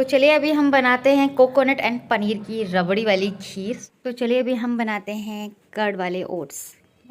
तो चलिए अभी हम बनाते हैं कोकोनट एंड पनीर की रबड़ी वाली खीर। तो चलिए अभी हम बनाते हैं कर्ड वाले ओट्स।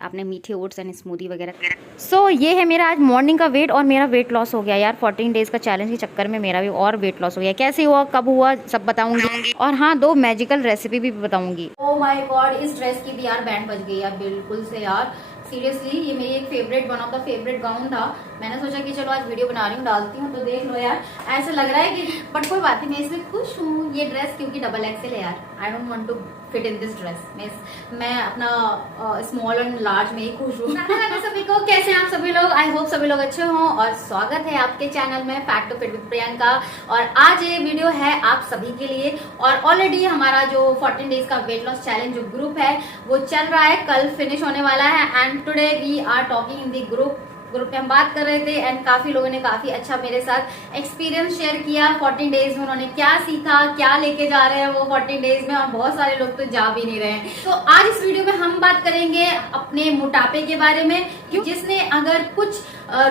आपने मीठे ओट्स एंड स्मूदी वगैरह। ये है मेरा आज मॉर्निंग का वेट और मेरा वेट लॉस हो गया यार। 14 डेज का चैलेंज के चक्कर में मेरा भी और वेट लॉस हो गया। कैसे हुआ, कब हुआ, सब बताऊंगी। और हाँ, 2 मैजिकल रेसिपी भी बताऊंगी। ओह माय गॉड, इस ड्रेस की भी यार बैंड बज गई यार, बिल्कुल से यार। सीरियसली ये मेरी एक favourite, one of the favourite gown था। मैंने सोचा कि चलो आज वीडियो बना रही हूँ, डालती हूँ, तो देख लो यार। ऐसा लग रहा है कि बट कोई बात नहीं, मैं इसमें खुश हूँ। ये ड्रेस क्योंकि डबल एक्सेल है यार। I don't want to fit in this dress. मैं अपना स्मॉल एंड लार्ज में ही खुश हूँ। सभी को कैसे हैं आप सभी लोग? आई होप सभी लोग अच्छे हों और स्वागत है आपके चैनल में fat to fit with Priyanka. और आज ये वीडियो है आप सभी के लिए। और ऑलरेडी हमारा जो 14 डेज का वेट लॉस चैलेंज जो ग्रुप है वो चल रहा है, कल फिनिश होने वाला है। And today we are talking in the group में हम बात कर रहे थे एंड काफी लोगों ने काफी अच्छा मेरे साथ एक्सपीरियंस शेयर किया। 14 डेज में उन्होंने क्या सीखा, क्या लेके जा रहे हैं वो 14 डेज में, और बहुत सारे लोग तो जा भी नहीं रहे हैं। तो आज इस वीडियो में हम बात करेंगे अपने मोटापे के बारे में, जिसने अगर कुछ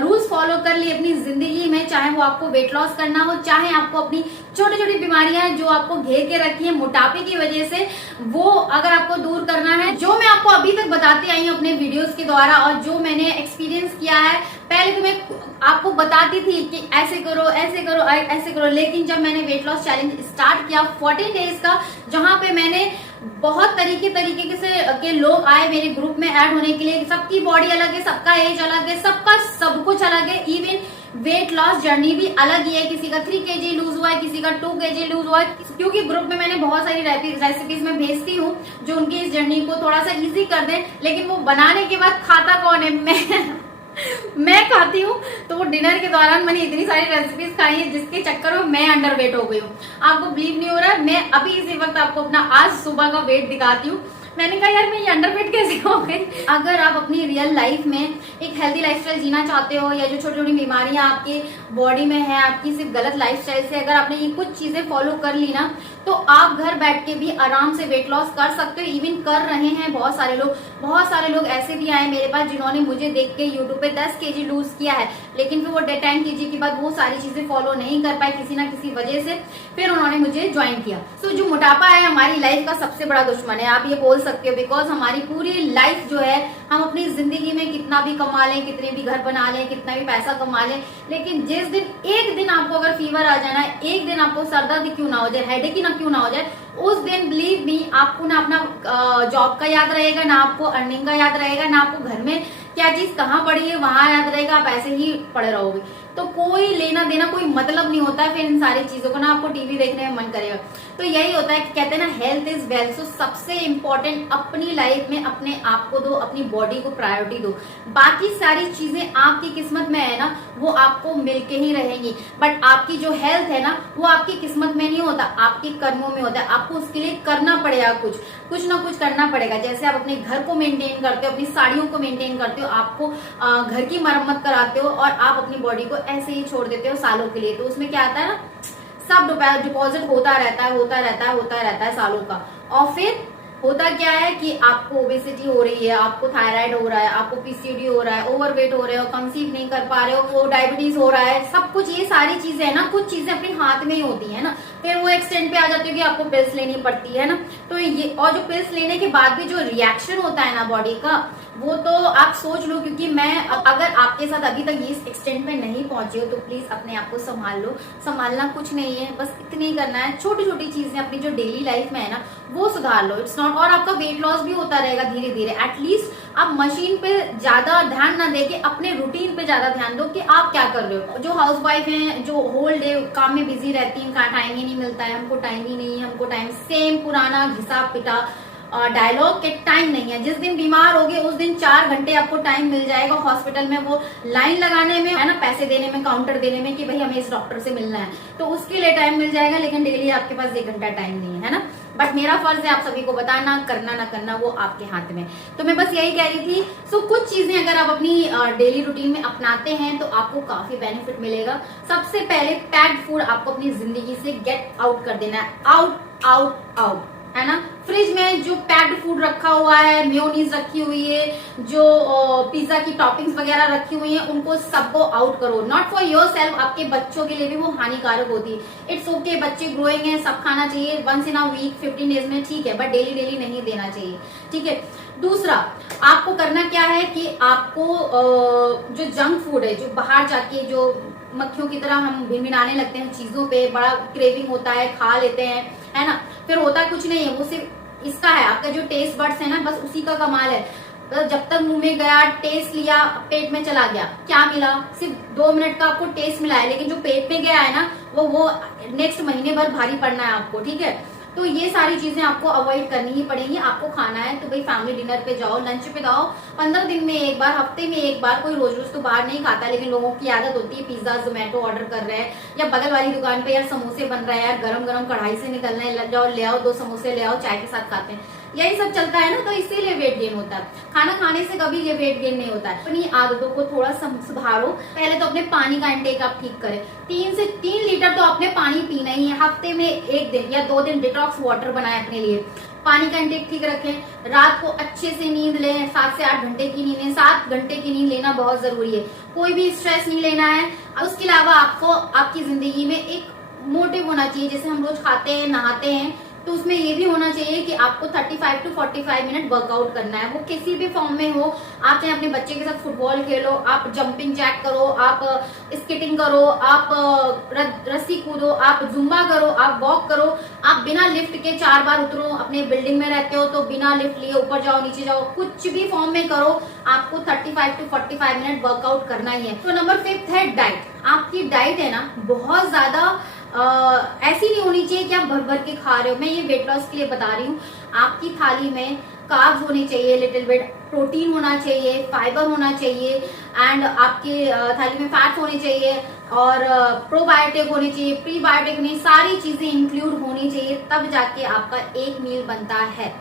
रूल्स फॉलो कर लिए अपनी जिंदगी में, चाहे वो आपको वेट लॉस करना हो, चाहे आपको अपनी छोटी छोटी बीमारियां जो आपको घेर के रखी है मोटापे की वजह से, वो अगर आपको दूर करना है, जो मैं आपको अभी तक बताती आई हूँ अपने वीडियोस के द्वारा और जो मैंने एक्सपीरियंस किया है। पहले तो मैं आपको बताती थी कि ऐसे करो ऐसे करो ऐसे करो, लेकिन जब मैंने वेट लॉस चैलेंज स्टार्ट किया 14 डेज का, जहां पे मैंने बहुत तरीके से के लोग आए मेरे ग्रुप में ऐड होने के लिए। सबकी बॉडी अलग है, सबका एज अलग है, सबका सब कुछ अलग है। इवन वेट लॉस जर्नी भी अलग ही है। किसी का 3 kg लूज हुआ है, किसी का 2 kg लूज हुआ है। क्योंकि ग्रुप में मैंने बहुत सारी रेसिपीज में भेजती हूँ जो उनकी इस जर्नी को थोड़ा सा इजी कर दे। लेकिन वो बनाने के बाद खाता कौन है? मैं खाती हूँ। तो वो डिनर के दौरान मैंने इतनी सारी रेसिपीज खाई है जिसके चक्कर में मैं अंडरवेट हो गई हूँ। आपको बिलीव नहीं हो रहा है, मैं अभी इसी वक्त आपको अपना आज सुबह का वेट दिखाती हूँ। मैंने कहा यार मैं ये अंडरवेट कैसे हो गई। अगर आप अपनी रियल लाइफ में एक हेल्दी लाइफस्टाइल जीना चाहते हो, या जो छोटी छोटी बीमारियां आपकी बॉडी में है, आपकी सिर्फ गलत लाइफस्टाइल से अगर आपने ये कुछ चीजें फॉलो कर ली ना, तो आप घर बैठ के भी आराम से वेट लॉस कर सकते हो। इवन कर रहे हैं बहुत सारे लोग ऐसे भी आए मेरे पास जिन्होंने मुझे देख के यूट्यूब पे 10 kg लूज किया है, लेकिन फिर वो 10 kg के बाद वो सारी चीजें फॉलो नहीं कर पाए किसी ना किसी वजह से, फिर उन्होंने मुझे ज्वाइन किया। सो जो मोटापा है हमारी लाइफ का सबसे बड़ा दुश्मन है, आप ये बोल सकते हो। बिकॉज हमारी पूरी लाइफ जो है, हम अपनी जिंदगी में कितना भी कमा लें, कितने भी घर बना लें, कितना भी पैसा कमा लें, लेकिन जिस दिन एक दिन आपको अगर फीवर आ जाना है, एक दिन आपको सरदर्द क्यों ना हो जाए, हेडेक ही ना क्यों ना हो जाए, उस दिन बिलीव मी आपको ना अपना जॉब का याद रहेगा, ना आपको अर्निंग का याद रहेगा, ना आपको घर में क्या चीज कहाँ पड़ी है वहां याद रहेगा। आप ऐसे ही पड़े रहोगे, तो कोई लेना देना, कोई मतलब नहीं होता है फिर इन सारी चीजों को ना। आपको टीवी देखने में मन करेगा। तो यही होता है कि कहते हैं ना, हेल्थ इज वेल्थ। सो सबसे इंपॉर्टेंट अपनी लाइफ में अपने आप को दो, अपनी बॉडी को प्रायोरिटी दो। बाकी सारी चीजें आपकी किस्मत में है ना, वो आपको मिलके ही रहेंगी। बट आपकी जो हेल्थ है ना, वो आपकी किस्मत में नहीं होता, आपके कर्मों में होता है। आपको उसके लिए करना पड़ेगा, कुछ ना कुछ करना पड़ेगा। जैसे आप अपने घर को मेंटेन करते हो, अपनी साड़ियों को मेंटेन करते हो, आपको घर की मरम्मत कराते हो, और आप अपनी बॉडी को ऐसे ही छोड़ देते हो सालों के लिए, तो उसमें क्या आता है ना, सब डिपॉजिट होता रहता है सालों का। और फिर होता क्या है कि आपको ओबेसिटी हो रही है, आपको थायराइड हो रहा है, आपको पीसीओडी हो रहा है, ओवरवेट हो रहे हो, कंसीव नहीं कर पा रहे हो, डायबिटीज हो रहा है, सब कुछ। ये सारी चीजें है ना, कुछ चीजें अपने हाथ में ही होती है ना। फिर वो एक्सटेंड पे आ जाती है कि आपको पिल्स लेनी पड़ती है ना। तो ये, और जो पिल्स लेने के बाद भी जो रिएक्शन होता है ना बॉडी का, वो तो आप सोच लो। क्योंकि मैं, अगर आपके साथ अभी तक ये एक्सटेंड पे नहीं पहुंचे हो, तो प्लीज अपने आप को संभाल लो। संभालना कुछ नहीं है, बस इतनी ही करना है। छोटी छोटी चीजें अपनी जो डेली लाइफ में है ना, वो सुधार लो। इट्स नॉट, और आपका वेट लॉस भी होता रहेगा धीरे धीरे। एटलीस्ट आप मशीन पे ज्यादा ध्यान ना देके अपने रूटीन पे ज्यादा ध्यान दो कि आप क्या कर रहे हो। जो हाउस वाइफ है, जो होल डे काम में बिजी रहती है, टाइम ही नहीं मिलता है, हमको टाइम ही नहीं है, हमको टाइम सेम पुराना घिसा पिटा डायलॉग के टाइम नहीं है। जिस दिन बीमार होगे उस दिन 4 घंटे आपको टाइम मिल जाएगा हॉस्पिटल में, वो लाइन लगाने में है ना, पैसे देने में, काउंटर देने में कि भाई हमें इस डॉक्टर से मिलना है, तो उसके लिए टाइम मिल जाएगा। लेकिन डेली आपके पास 1 घंटा टाइम नहीं है ना। बट मेरा फर्ज है आप सभी को बताना, करना ना करना वो आपके हाथ में। तो मैं बस यही कह रही थी। सो कुछ चीजें अगर आप अपनी डेली रूटीन में अपनाते हैं तो आपको काफी बेनिफिट मिलेगा। सबसे पहले पैक्ड फूड आपको अपनी जिंदगी से गेट आउट कर देना है। आउट आउट आउट, है ना। फ्रिज में जो पैक्ड फूड रखा हुआ है, मेयोनीज रखी हुई है, जो पिज्जा की टॉपिंग्स वगैरह रखी हुई है, उनको सबको आउट करो। नॉट फॉर योर सेल्फ, आपके बच्चों के लिए भी वो हानिकारक होती है। इट्स ओके, बच्चे ग्रोइंग है, सब खाना चाहिए once in a week 15 days में, ठीक है, बट डेली डेली नहीं देना चाहिए, ठीक है। दूसरा, आपको करना क्या है कि आपको जो जंक फूड है, जो बाहर जाके जो मक्खियों की तरह हम भिनभिनाने लगते हैं चीजों पे, बड़ा क्रेविंग होता है, खा लेते हैं, है ना, फिर होता कुछ नहीं है, वो सिर्फ इसका है, आपका जो टेस्ट बड्स है ना, बस उसी का कमाल है। तो जब तक मुंह में गया, टेस्ट लिया, पेट में चला गया, क्या मिला? सिर्फ 2 मिनट का आपको टेस्ट मिला है, लेकिन जो पेट में गया है ना, वो नेक्स्ट महीने भर भारी पड़ना है आपको, ठीक है। तो ये सारी चीजें आपको अवॉइड करनी ही पड़ेगी। आपको खाना है तो भाई फैमिली डिनर पे जाओ, लंच पे जाओ, 15 दिन में एक बार, हफ्ते में एक बार। कोई रोज रोज तो बाहर नहीं खाता, लेकिन लोगों की आदत होती है पिज्जा जोमेटो ऑर्डर कर रहे हैं, या बगल वाली दुकान पे यार समोसे बन रहे हैं, यार गरम गरम कढ़ाई से निकल रहे हैं, लग जाओ ले आओ 2 समोसे ले आओ, चाय के साथ खाते हैं, यही सब चलता है ना। तो इसीलिए वेट गेन होता है। खाना खाने से कभी ये वेट गेन नहीं होता है। अपनी आदतों को थोड़ा सुधारो। पहले तो अपने पानी का इंटेक आप ठीक करें। 3 से 3 लीटर तो आपने पानी पीना ही है। हफ्ते में 1 दिन या 2 दिन डिटॉक्स वाटर बनाए अपने लिए। पानी का इंटेक ठीक रखें। रात को अच्छे से नींद लें, 7 से 8 घंटे की नींद लें। 7 घंटे की नींद लेना बहुत जरूरी है। कोई भी स्ट्रेस नहीं लेना है। उसके अलावा आपको आपकी जिंदगी में एक मोटिव होना चाहिए। जैसे हम रोज खाते हैं, नहाते हैं, तो उसमें ये भी होना चाहिए कि आपको 35 to 45 मिनट वर्कआउट करना है। वो किसी भी फॉर्म में हो। आप चाहे अपने बच्चे के साथ फुटबॉल खेलो, आप जंपिंग जैक करो, आप स्केटिंग करो, आप रस्सी कूदो, आप जुम्बा करो, आप वॉक करो, आप बिना लिफ्ट के 4 बार उतरो। अपने बिल्डिंग में रहते हो तो बिना लिफ्ट लिए ऊपर जाओ, नीचे जाओ, कुछ भी फॉर्म में करो, आपको 35 to 45 मिनट वर्कआउट करना ही है। तो नंबर 5 है डाइट। आपकी डाइट है ना, बहुत ज्यादा ऐसी नहीं होनी चाहिए कि आप भर भर के खा रहे हो। मैं ये वेट लॉस के लिए बता रही हूँ। आपकी थाली में कार्ब्स होने चाहिए, लिटिल बिट प्रोटीन होना चाहिए, फाइबर होना चाहिए, एंड आपके थाली में फैट होने चाहिए, और प्रोबायोटिक होनी चाहिए, प्रीबायोटिक नहीं, सारी चीजें इंक्लूड होनी चाहिए, तब जाके आपका एक मील बनता है।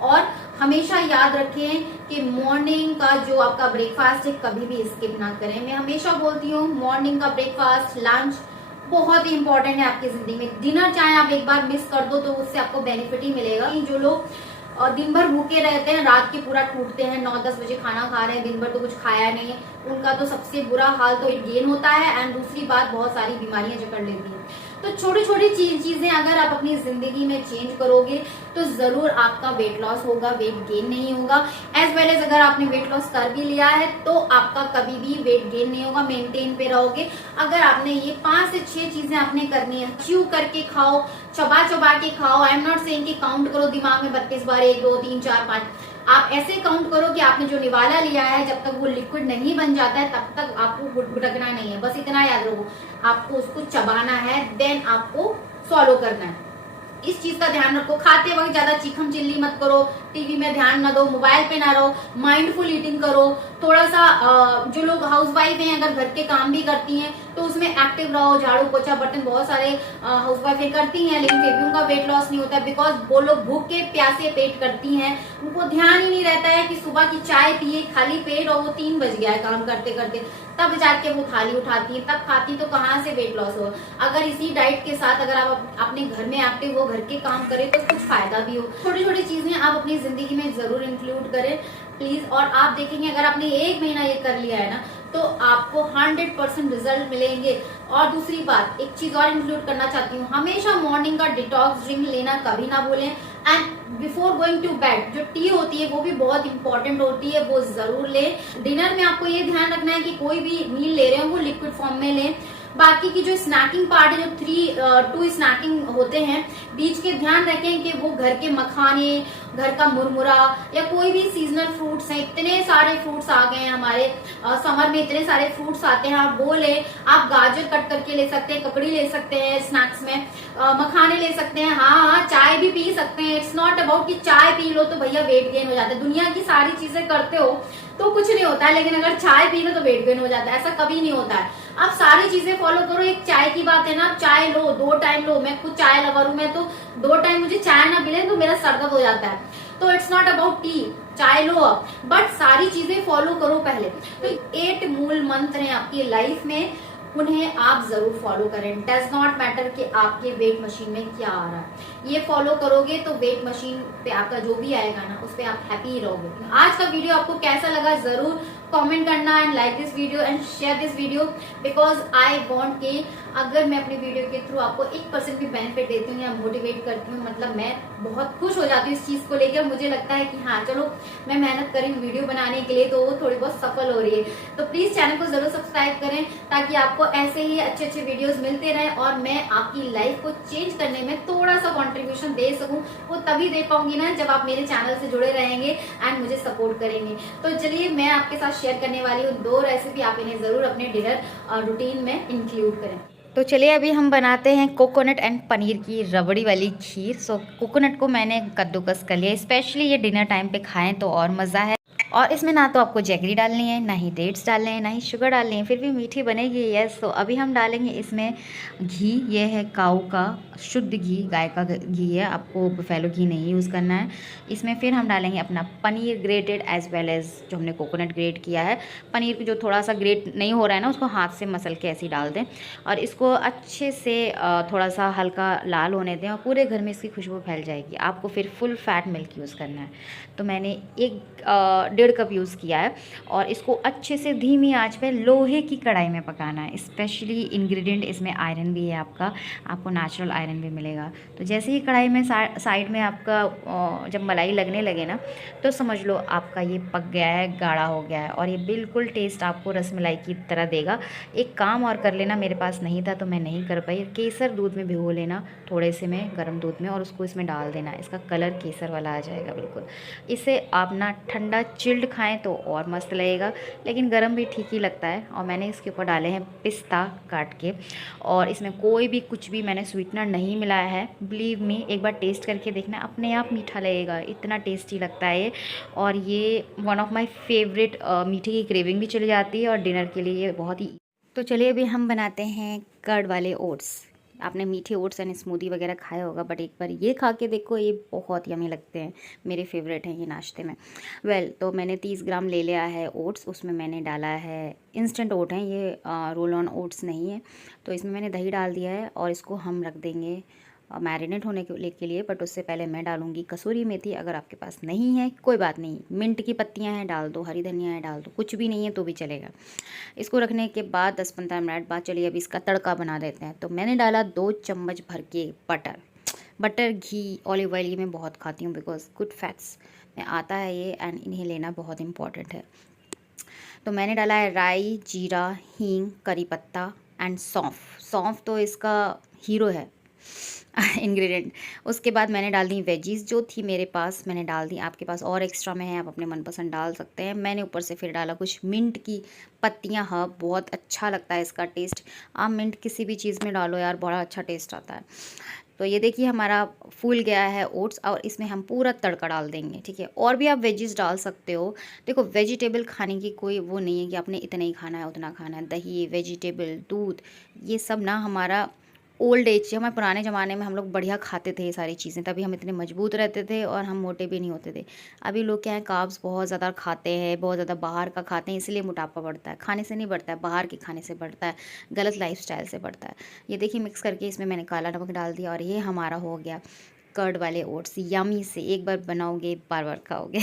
और हमेशा याद रखें कि मॉर्निंग का जो आपका ब्रेकफास्ट है, कभी भी स्किप ना करें। मैं हमेशा बोलती हूँ मॉर्निंग का ब्रेकफास्ट, लंच बहुत ही इंपॉर्टेंट है आपकी जिंदगी में। डिनर चाहे आप एक बार मिस कर दो तो उससे आपको बेनिफिट ही मिलेगा। जो लोग दिन भर भूखे रहते हैं, रात के पूरा टूटते हैं, 9-10 बजे खाना खा रहे हैं, दिन भर तो कुछ खाया नहीं है, उनका तो सबसे बुरा हाल तो गेन होता है। एंड दूसरी बात, बहुत सारी बीमारियां जकड़ लेती हैं। तो छोटी छोटी चीजें अगर आप अपनी जिंदगी में चेंज करोगे तो जरूर आपका वेट लॉस होगा, वेट गेन नहीं होगा। एज वेल एज अगर आपने वेट लॉस कर भी लिया है तो आपका कभी भी वेट गेन नहीं होगा, मेंटेन पे रहोगे। अगर आपने ये 5 से 6 चीजें आपने करनी है। च्यू करके खाओ, चबा चबा के खाओ। आई एम नॉट सेइंग कि काउंट करो दिमाग में 32 बार, 1 2 3 4 5। आप ऐसे काउंट करो कि आपने जो निवाला लिया है, जब तक वो लिक्विड नहीं बन जाता है तब तक आपको गुटगुटकना नहीं है। बस इतना याद रखो, आपको उसको चबाना है, देन आपको सॉलो करना है। इस चीज का ध्यान रखो। खाते वक्त ज्यादा चीखम चिल्ली मत करो, टीवी में ध्यान न दो, मोबाइल पे ना रहो, माइंडफुल ईटिंग करो। थोड़ा सा जो लोग हाउसवाइफ हैं, अगर घर के काम भी करती हैं तो उसमें एक्टिव रहो। झाड़ू पोछा बर्तन बहुत सारे हाउसवाइफें करती हैं, लेकिन फिर भी उनका वेट लॉस नहीं होता, बिकॉज वो लोग भूखे प्यासे पेट करती हैं। उनको ध्यान ही नहीं रहता है कि सुबह की चाय पिए खाली पेट, और वो 3 बज गया है काम करते करते, तब जाके वो थाली उठाती है, तब खाती, तो कहाँ से वेट लॉस हो। अगर इसी डाइट के साथ अगर आप अपने घर में एक्टिव हो, घर के काम करें तो कुछ फायदा भी हो। छोटी छोटी चीजें आप अपनी जिंदगी में जरूर इंक्लूड करें प्लीज। और आप देखेंगे अगर आपने 1 महीना ये कर लिया है ना, तो आपको 100% रिजल्ट मिलेंगे। और दूसरी बात, एक चीज और इंक्लूड करना चाहती हूँ, हमेशा मॉर्निंग का डिटॉक्स ड्रिंक लेना कभी ना भूलें। And before going to bed जो टी होती है वो भी बहुत इंपॉर्टेंट होती है, वो जरूर लें। डिनर में आपको ये ध्यान रखना है कि कोई भी मील ले रहे हो वो लिक्विड फॉर्म में लें। बाकी की जो स्नैकिंग पार्ट है, जो 2 स्नैकिंग होते हैं बीच के, ध्यान रखें कि वो घर के मखाने, घर का मुरमुरा, या कोई भी सीजनल फ्रूट्स हैं। इतने सारे फ्रूट्स आ गए हैं हमारे समर में, इतने सारे फ्रूट्स आते हैं, आप वो ले। आप गाजर कट करके ले सकते हैं, ककड़ी ले सकते हैं स्नैक्स में, मखाने ले सकते हैं। हाँ, चाय भी पी सकते हैं। इट्स नॉट अबाउट कि चाय पी लो तो भैया वेट गेन हो जाता है। दुनिया की सारी चीजें करते हो तो कुछ नहीं होता है, लेकिन अगर चाय पी लो तो वेट गेन हो जाता है, ऐसा कभी नहीं होता है। आप सारी चीजें फॉलो करो। एक चाय की बात है ना, आप चाय लो, 2 टाइम लो। मैं खुद चाय लवर हूं, मैं तो 2 टाइम मुझे चाय ना मिले तो मेरा सर दर्द हो जाता है। तो इट्स नॉट अबाउट टी, चाय लो बट सारी चीजें फॉलो करो पहले। तो 8 मूल मंत्र हैं आपकी लाइफ में, उन्हें आप जरूर फॉलो करें। डज नॉट मैटर कि आपके वेट मशीन में क्या आ रहा है, ये फॉलो करोगे तो वेट मशीन पे आपका जो भी आएगा ना उस पर आप हैप्पी रहोगे। आज का वीडियो आपको कैसा लगा जरूर कमेंट करना and like this video and share this video, because I want कि अगर मैं अपनी वीडियो के थ्रू आपको 1% भी बेनिफिट देती हूँ या मोटिवेट करती हूँ, मतलब मैं बहुत खुश हो जाती हूँ इस चीज को लेकर। मुझे लगता है कि हाँ चलो मैं मेहनत करी वीडियो बनाने के लिए तो वो थोड़ी बहुत सफल हो रही है। तो प्लीज चैनल को जरूर सब्सक्राइब करें ताकि आपको ऐसे ही अच्छे अच्छे वीडियोस मिलते रहे और मैं आपकी लाइफ को चेंज करने में थोड़ा सा कंट्रीब्यूशन दे सकूं। वो तभी दे पाऊंगी ना जब आप मेरे चैनल से जुड़े रहेंगे एंड मुझे सपोर्ट करेंगे। तो चलिए मैं आपके साथ शेयर करने वाली हूँ 2 रेसिपी, आप इन्हें जरूर अपने डिनर रूटीन में इंक्लूड करें। तो चलिए अभी हम बनाते हैं कोकोनट एंड पनीर की रबड़ी वाली खीर। सो कोकोनट को मैंने कद्दूकस कर लिया, स्पेशली ये डिनर टाइम पे खाएं तो और मज़ा है। और इसमें ना तो आपको जैगरी डालनी है, ना ही डेट्स डालने हैं, ना ही शुगर डालनी है, फिर भी मीठी बनेगी। यस, तो अभी हम डालेंगे इसमें घी। ये है काऊ का शुद्ध घी, गाय का घी है, आपको बफेलो घी नहीं यूज़ करना है। इसमें फिर हम डालेंगे अपना paneer grated as well as जो हमने कोकोनट ग्रेट किया है। पनीर जो थोड़ा सा ग्रेट नहीं हो रहा है ना उसको हाथ से मसल के ऐसे ही डाल दें और इसको अच्छे से थोड़ा सा हल्का लाल होने दें और पूरे घर में इसकी खुशबू फैल जाएगी। आपको फिर फुल फैट मिल्क यूज़ करना है। तो मैंने 1.5 कप यूज़ किया है और इसको अच्छे से धीमी आंच पे लोहे की कढ़ाई में पकाना है। स्पेशली इंग्रेडिएंट इसमें आयरन भी है, आपको नेचुरल आयरन भी मिलेगा। तो जैसे ही कढ़ाई में साइड में आपका जब मलाई लगने लगे ना तो समझ लो आपका ये पक गया है, गाढ़ा हो गया है और ये बिल्कुल टेस्ट आपको रसमलाई की तरह देगा। एक काम और कर लेना, मेरे पास नहीं था तो मैं नहीं कर पाई, केसर दूध में भिगो लेना थोड़े से में गर्म दूध में और उसको इसमें डाल देना, इसका कलर केसर वाला आ जाएगा बिल्कुल। इसे आप ना ठंडा चिल्ड खाएं तो और मस्त लगेगा, लेकिन गर्म भी ठीक ही लगता है। और मैंने इसके ऊपर डाले हैं पिस्ता काट के और इसमें कोई भी कुछ भी मैंने स्वीटनर नहीं मिलाया है। बिलीव मी, एक बार टेस्ट करके देखना, अपने आप मीठा लगेगा, इतना टेस्टी लगता है ये। और ये वन ऑफ माय फेवरेट, मीठे की क्रेविंग भी चली जाती है और डिनर के लिए ये बहुत ही। तो चलिए अभी हम बनाते हैं कर्ड वाले ओट्स। आपने मीठे ओट्स एंड स्मूदी वगैरह खाया होगा, बट एक बार ये खा के देखो, ये बहुत यमी लगते हैं, मेरे फेवरेट हैं ये नाश्ते में। तो मैंने 30 ग्राम ले लिया है ओट्स, उसमें मैंने डाला है इंस्टेंट ओट हैं ये, रोल ऑन ओट्स नहीं है। तो इसमें मैंने दही डाल दिया है और इसको हम रख देंगे मैरिनेट होने के लिए। बट उससे पहले मैं डालूंगी कसूरी मेथी। अगर आपके पास नहीं है कोई बात नहीं, मिंट की पत्तियां हैं डाल दो, हरी धनिया है डाल दो, कुछ भी नहीं है तो भी चलेगा। इसको रखने के बाद 10-15 मिनट बाद चलिए अभी इसका तड़का बना देते हैं। तो मैंने डाला 2 चम्मच भर के बटर, घी, ऑलिव ऑयल, ये मैं बहुत खाती हूँ बिकॉज गुड फैट्स में आता है ये एंड इन्हें लेना बहुत इंपॉर्टेंट है। तो मैंने डाला है राई, जीरा, हींग, करी पत्ता एंड सौंफ। सौंफ तो इसका हीरो है इंग्रेडिएंट। उसके बाद मैंने डाल दी वेजीज जो थी मेरे पास, मैंने डाल दी। आपके पास और एक्स्ट्रा में है, आप अपने मनपसंद डाल सकते हैं। मैंने ऊपर से फिर डाला कुछ मिंट की पत्तियां, हाँ बहुत अच्छा लगता है इसका टेस्ट। आप मिंट किसी भी चीज़ में डालो यार, बड़ा अच्छा टेस्ट आता है। तो ये देखिए हमारा फूल गया है ओट्स और इसमें हम पूरा तड़का डाल देंगे, ठीक है। और भी आप वेजीज डाल सकते हो। देखो वेजिटेबल खाने की कोई वो नहीं है कि आपने इतना ही खाना है उतना खाना है। दही, वेजिटेबल, दूध, ये सब ना हमारा ओल्ड एज, हमारे पुराने ज़माने में हम लोग बढ़िया खाते थे ये सारी चीज़ें, तभी हम इतने मजबूत रहते थे और हम मोटे भी नहीं होते थे। अभी लोग क्या है, कार्ब्स बहुत ज़्यादा खाते हैं, बहुत ज़्यादा बाहर का खाते हैं, इसलिए मोटापा बढ़ता है। खाने से नहीं बढ़ता है, बाहर के खाने से बढ़ता है, गलत लाइफस्टाइल से बढ़ता है। ये देखिए मिक्स करके इसमें मैंने काला नमक डाल दिया और ये हमारा हो गया कर्ड वाले ओट्स। यमी से, एक बार बनाओगे बार बार खाओगे